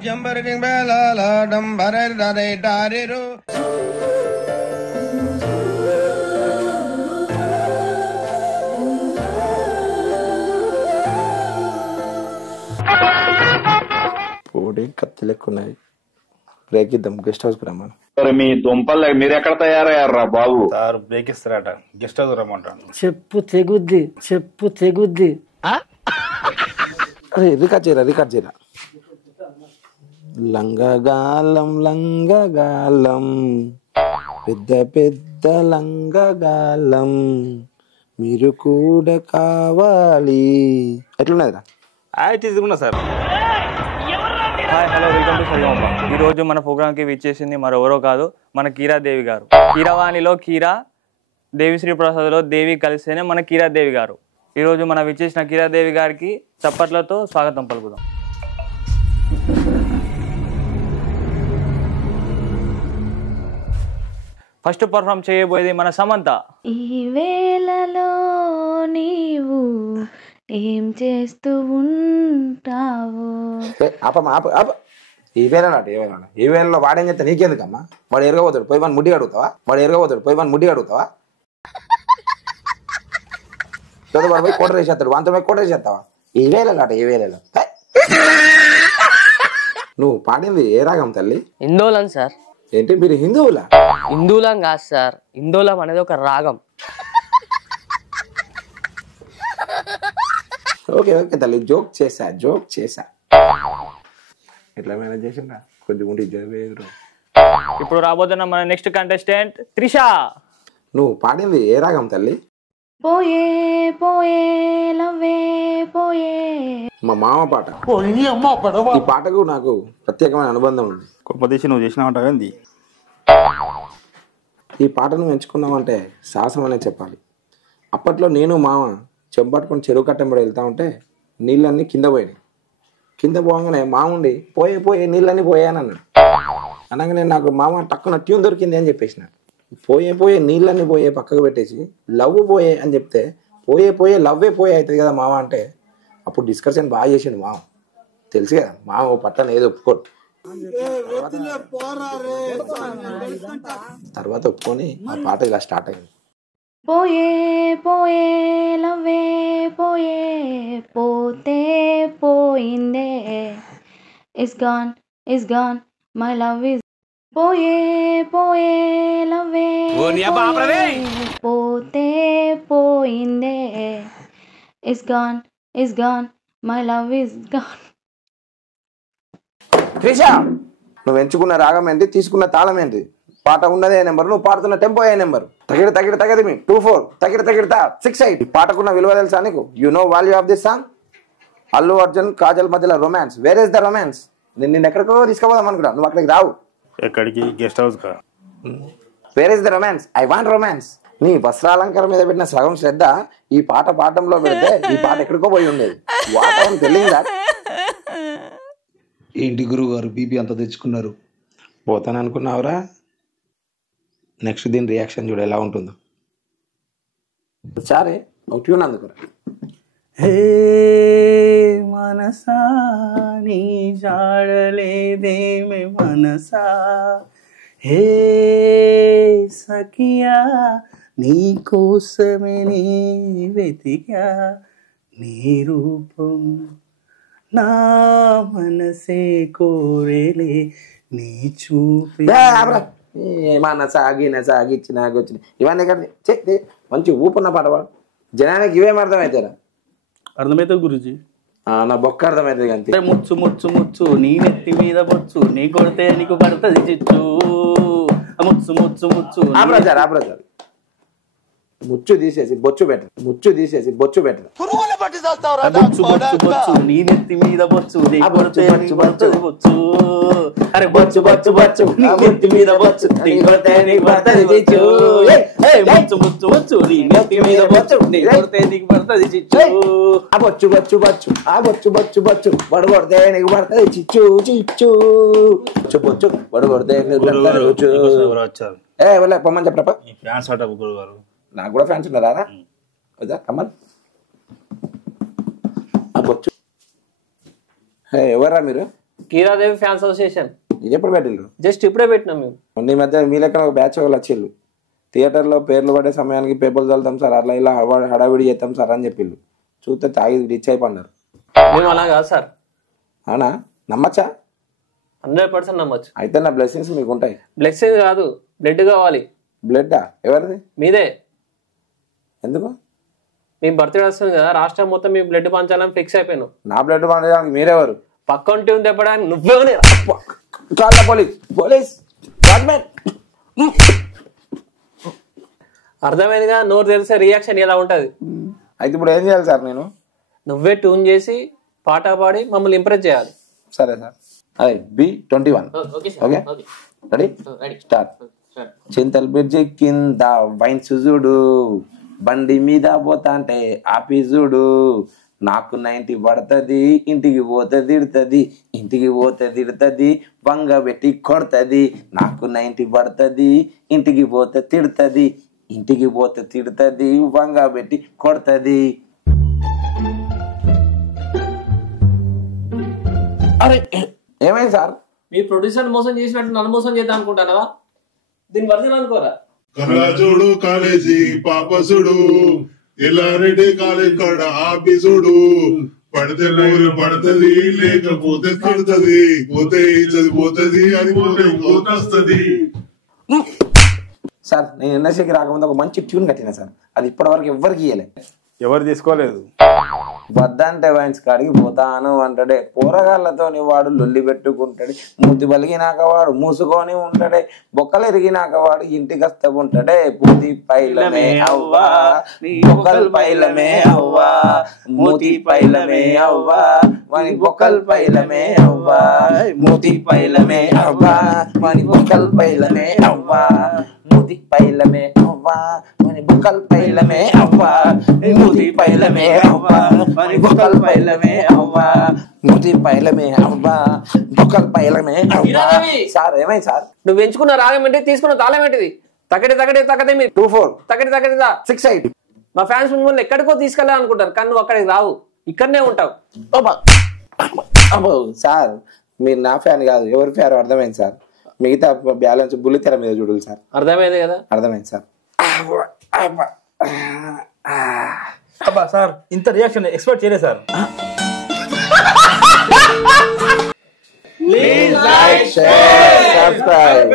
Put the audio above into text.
పోటీ కత్తి లెక్కున్నాయి. బ్రేక్ ఇద్దాం, గెస్ట్ హౌస్ కు రమ్మను. మీ దుంపలు మీరు ఎక్కడ తయారయ్యారా బాబు? సార్ బ్రేక్ ఇస్తారట, గెస్ట్ హౌస్ రమ్మంటాను. చెప్పు తెగుద్ది. అరే రికార్డ్ చేయరా. లంగగాలం పెద్ద లంగగాలం మీరు కూడా కావాలి. ఎట్లున్నదిరా? తీసుకున్నా sir. Hi, hello, welcome to Saregamapa. ఈరోజు మన ప్రోగ్రామ్కి విచ్చేసింది మరెవరో కాదు, మన కీరాదేవి గారు. కీరవాణిలో కీరా, దేవిశ్రీ ప్రసాద్లో దేవి కలిస్తేనే మన కీరాదేవి గారు. ఈరోజు మన విచ్చేసిన కీరాదేవి గారికి చప్పట్లతో స్వాగతం పలుకుదాం. ఫస్ట్ పర్ఫామ్ చేయబోయేది మన సమంత. ఈ వేళలో నీవు ఏం చేస్తూ ఉంటావు? ఈ వేళలో వాడేం చెప్తే నీకెందుకమ్మా? వాడు ఎరగబోతాడు, పోయి మన ముడ్డి అడుగుతావా? వాడు పోయి కోట వేసేస్తాడు, వాంతో పోయి కోట వేసేస్తావా? ఈ వేళలో నువ్వు పాడింది ఏ రాగం తల్లి? ఇందోలం సార్. ఏంటి మీరు హిందువులా? ఇందూలం కాదు సార్, ఇందోలం అనేది ఒక రాగం. ఓకే తల్లి, జోక్ చేసా. ఎట్లా మేనేజ్ చేసిందా? కొద్దిగా ఇప్పుడు రాబోతున్న మన నెక్స్ట్ కంటెస్టెంట్ త్రిష. నువ్వు పాడింది ఏ రాగం తల్లి? పోయే పోయే లవ్వే పోయే. మా మామ పాట. ఈ పాటకు నాకు ప్రత్యేకమైన అనుబంధం ఉంది. కొంపదీసి నువ్వు చేసినావంట ఏంది? ఈ పాటను ఎంచుకున్నామంటే సాహసం అనే చెప్పాలి. అప్పట్లో నేను మామ చెంపట్టుకొని చెరువు కట్టంబడి వెళ్తా ఉంటే నీళ్ళన్నీ కింద పోయినాయి. కింద పోగానే మాముండి పోయే నీళ్ళన్నీ పోయానన్నాడు. అనగానే నాకు మామ టక్కున ట్యూన్ దొరికింది అని చెప్పేసిన. పోయే నీళ్ళన్నీ పక్కకు పెట్టేసి లవ్ పోయే అని చెప్తే పోయే లవ్వే పోయే అవుతుంది కదా మామ అంటే, అప్పుడు డిస్కషన్ బాగా చేసిండు మామ. తెలుసు కదా మామ పట్టణ ఏదో ఒప్పుకోడు. తర్వాత ఒప్పుకొని ఆ పాట ఇలా స్టార్ట్ అయింది. పోయే పోయే లవ్వే పోయే పోతే పోయిందే. Is gone my love is. పోయే పోయే లవ్వే పోతే పోయిందే. Is gone my love is gone. Trisha, నువ్వు ఎంచుకున్న రాగం ఏంటి, తీసుకున్న తాళం ఏంటి? పాట ఉన్నదే నెంబర్, నువ్వు పాడుతున్న టెంపో ఏ నెంబర్? తగిడి 24 తగిడతా 68. పాటకున్న విలువ తెలుసా నీకు? You know value of this song? Allu Arjun Kajal మధ్యలో romance. Where is the romance? నేను ఎక్కడికో తీసుకుపోదాం అనుకున్నా, నువ్వు అక్కడికి రావు. ఎక్కడికి? గెస్ట్ హౌస్ కా? Where is the romance? I want romance. నీ వస్త్రాలంకారం మీద పెట్టిన సగం శ్రద్ధ ఈ పాట పాఠంలో పెడితే ఈ పాట ఎక్కడికో పోయి ఉండేది. వాటం తెలియదా? ఏంటి గురువు గారు బీపీ అంతా తెచ్చుకున్నారు? పోతాను అనుకున్నావురా? నెక్స్ట్ దీని రియాక్షన్ చూడు ఎలా ఉంటుందో. సరే ఒక ట్యూన్ అందుకురా. హే మనసా నీ జాడలేదేమి మనసా, హే సఖియా నీ కోసమే నీ వెతికా, నీ రూపం నా మనసే కోరేలే నీ చూపే. ఏమన్నా సాగిచ్చి నాకు వచ్చిన ఇవన్నీ ఎక్కడ మంచి ఊపున్న పాట పాడు. జనానికి ఇవేం అర్థమవుతారా? అర్థమైతే గురుజీ, నా బొక్క అర్థమవుతుంది అంతే. ముచ్చు ముచ్చు ముచ్చు నీ నెత్తి మీద బొచ్చు, నీ కొడితే నీకు పడుతుంది చిచ్చు. ముచ్చు ముచ్చు ముచ్చు ఆప్రచారు ముచ్చు తీసేసి బొచ్చు పెట్టరు. బొచ్చు బొచ్చు బొచ్చు నీ నెత్తి మీద బొచ్చు, నీ కొడితే నీకు పడుతుంది బొచ్చు. అరే బొచ్చు బొచ్చు బొచ్చు నీ నెత్తి మీద బొచ్చు, నీ కొడితే నీకు పడుతుంది చిచ్చు. ముచ్చు ముచ్చు ముచ్చు నీ నెత్తి మీద బొచ్చు, నీ కొడితే నీకు పడుతుంది చిచ్చు. బొచ్చు బొచ్చు బొచ్చు వడు కొడితే నీకు పడుతుంది చిచ్చు. బొచ్చు వడు కొడితే పొమ్మని చెప్పరా? నాకు కూడా ఫ్యాన్స్ ఉన్నారా? కమల్ బొచ్చు. ఎవర్రా మీరు? కీరాదేవి ఫ్యాన్స్ అసోసియేషన్ ఇది ఎప్పుడు పెట్టిండ్రు? జస్ట్ ఇప్పుడే పెట్టినాం మేము. మొన్న ఈ మధ్య మీ లెక్కన ఒక బ్యాచ్ వాళ్ళు వచ్చిళ్ళు, థియేటర్లో పేర్లు పడే సమయానికి పేపర్లు చల్లుతాం సార్, అట్లా ఇలా హడావిడి చేస్తాం సార్ అని చెప్పిళ్ళు. చూస్తే తాగి రిచ్ అయిపోయినారు. మేము అలా కాదు సార్. అవునా? నమ్మచ్చా? 100% నమ్మచ్చు. అయితే నా బ్లెస్సింగ్స్ మీకు ఉంటాయి. బ్లెస్సింగ్ కాదు, బ్లడ్ కావాలి. బ్లడ్డా? ఎవరిది? మీదే. ఎందుకు? మీ బర్త్డే వస్తుంది కదా, రాష్ట్రం మొత్తం మీ బ్లడ్ పంచాలని ఫిక్స్ అయిపోయాను. నా బ్లడ్ పంచడానికి మీరెవరు? పక్కంటి ఉంది చెప్పడానికి నువ్వే. పోలీస్ పోలీస్ అర్థమైందిగా, నోరు తెలిసే రియాక్షన్ ఎలా ఉంటది. అయితే ఇప్పుడు ఏం చేయాలి సార్? నేను నువ్వే ట్యూన్ చేసి పాట పాడి మమ్మల్ని ఇంప్రెస్ చేయాలి. సరే సార్. అదే B21. Okay, ready? Start. Chintal bridge కింద వైన్ సుజుడు, బండి మీద పోతా అంటే ఆఫీసుడు, నాకు 90 పడుతుంది, ఇంటికి పోతే తిడుతుంది, ఇంటికి పోతే తిడుతుంది, వంగ పెట్టి కొడుతుంది. నాకు 90 పడుతుంది, ఇంటికి పోతే తిడుతుంది, ఇంటికి పోతే తిడుతుంది, వంగ పెట్టి కొడుతుంది. అరే ఏమైంది సార్? మీ ప్రొడ్యూసర్ మోసం చేసినట్టు నన్ను మోసం చేద్దాం అనుకుంటానవా? దీని వర్జన్ అనుకోరా? కరాజోడు కాలేజీ పాపసుడు, ఎల్లారెడ్డి కాలేజ్ కాడ ఆఫీసుడు, పడితే ఊరు పడుతుంది, లేకపోతే తిడుతుంది, పోతే చదిపోతుంది, అది పోతే వస్తుంది. సార్ నేను ఇండస్ట్రీకి రాకముందు ఒక మంచి ట్యూన్ కట్టినా సార్, అది ఇప్పటివరకు ఎవ్వరికి ఇయ్యలే. ఎవరు తీసుకోలేదు. వద్దంటే వైన్స్ కాడికి పోతాను అంటాడే, పోరగాళ్ళతో వాడు లొల్లి పెట్టుకుంటాడు, మూతి బలిగినాక వాడు మూసుకొని ఉంటాడే, బొక్కలు ఎరిగినాక వాడు ఇంటికి వస్తే ఉంటాడే. పూతి పైలమే అవ్వా, బొక్కలు పైలమే అవ్వా, మూతి పైలమే అవ్వా, మరి బొక్కలు పైలమే అవ్వా, మూతి పైలమే అవ్వా, మరి బొక్కలు పైలమే అవ్వా, మూతి పైలమే అవ్వా, మరి బొక్కలు పైలమే అవ్వా, మూతి పైలమే అవ్వా, మరి బొక్కలు పైలమే అవ్వా, మూతి పైలమే అవ్వా, బొక్కలు పైలమే అవ్వా. సార్ ఏమైంది సార్? నువ్వు ఎంచుకున్న రాగం ఏంటి, తీసుకున్న తాళం ఏంటిది? తకటి తకటి తకటి 24 తకటి తకటి 68. మా ఫ్యాన్స్ మిమ్మల్ని ఎక్కడికో తీసుకెళ్ళాలనుకుంటారు, కానీ నువ్వు అక్కడికి రావు, ఇక్కడనే ఉంటావు. అబ్బో సార్, మీరు నా ఫ్యాన్ కాదు, ఎవరి ఫ్యాన్ అర్థమైంది సార్. మిగతా బ్యాలెన్స్ బుల్లితెర మీద చూడాలి సార్. అర్థమైంది కదా? అర్థమైంది సార్. అబ్బా సార్, ఇంత రియాక్షన్ ఎక్స్పెక్ట్ చేయలేదు sir. Please like, share, subscribe.